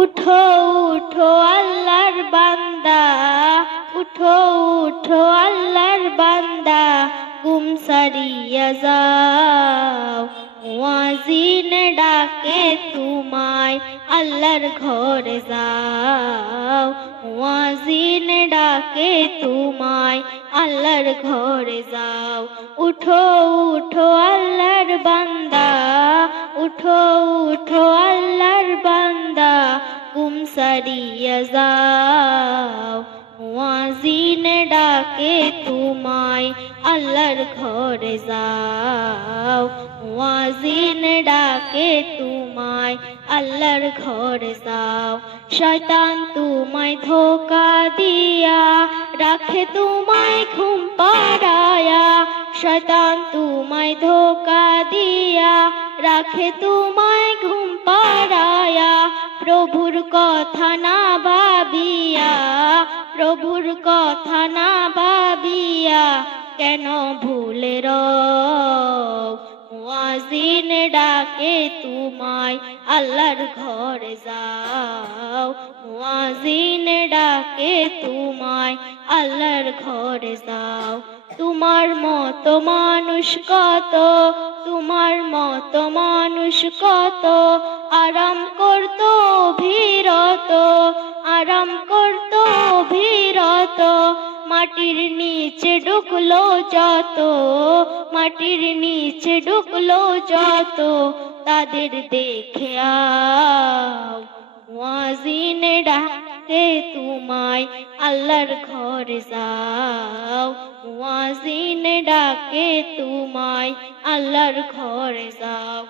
উঠো উঠো আল্লাহর বান্দা, উঠো উঠো আল্লাহর বান্দা, ঘুম সারিয়া যাও। মুয়াজ্জিন ডাকে তোমায়, আল্লাহর ঘরে যাও। মুয়াজ্জিন ডাকে তোমায়, আল্লাহর ঘরে যাও। উঠো উঠো আল্লাহর বান্দা, উঠো উঠো আল্লাহর বান্দা, ঘুম সারিয়া যাও। মুয়াজ্জিন ডাকে তোমায়, আল্লাহর ঘরে যাও। মুয়াজ্জিন ডাকে তোমায়, আল্লাহর ঘরে যাও। শয়তান তোমায় ধোঁকা দিয়া রাখে তোমায় ঘুম পাড়ায়া। শয়তান তোমায় ধোঁকা দিয়া রাখে তোমায় ঘুম পাড়ায়া। প্রভুর কথা না ভাবিয়া, প্রভুর কথা না ভাবিয়া, কেন ভুলে রও। মুয়াজ্জিন ডাকে তোমায়, আল্লাহর ঘরে যাও। মুয়াজ্জিন ডাকে তোমায়, আল্লাহর ঘরে যাও। তোমার মতো মানুষ কত, তোমার মতো মানুষ কত, আরাম করতো অভিরত, আরাম করতো অভিরত। মাটির নিচে ঢুকলো যত, মাটির নিচে ঢুকলো যত, তাদের দেখে আও। মুয়াজ্জিন ডাকে তোমায়, আল্লাহর ঘরে যাও। মুয়াজ্জিন ডাকে তোমায়, আল্লাহর ঘরে যাও।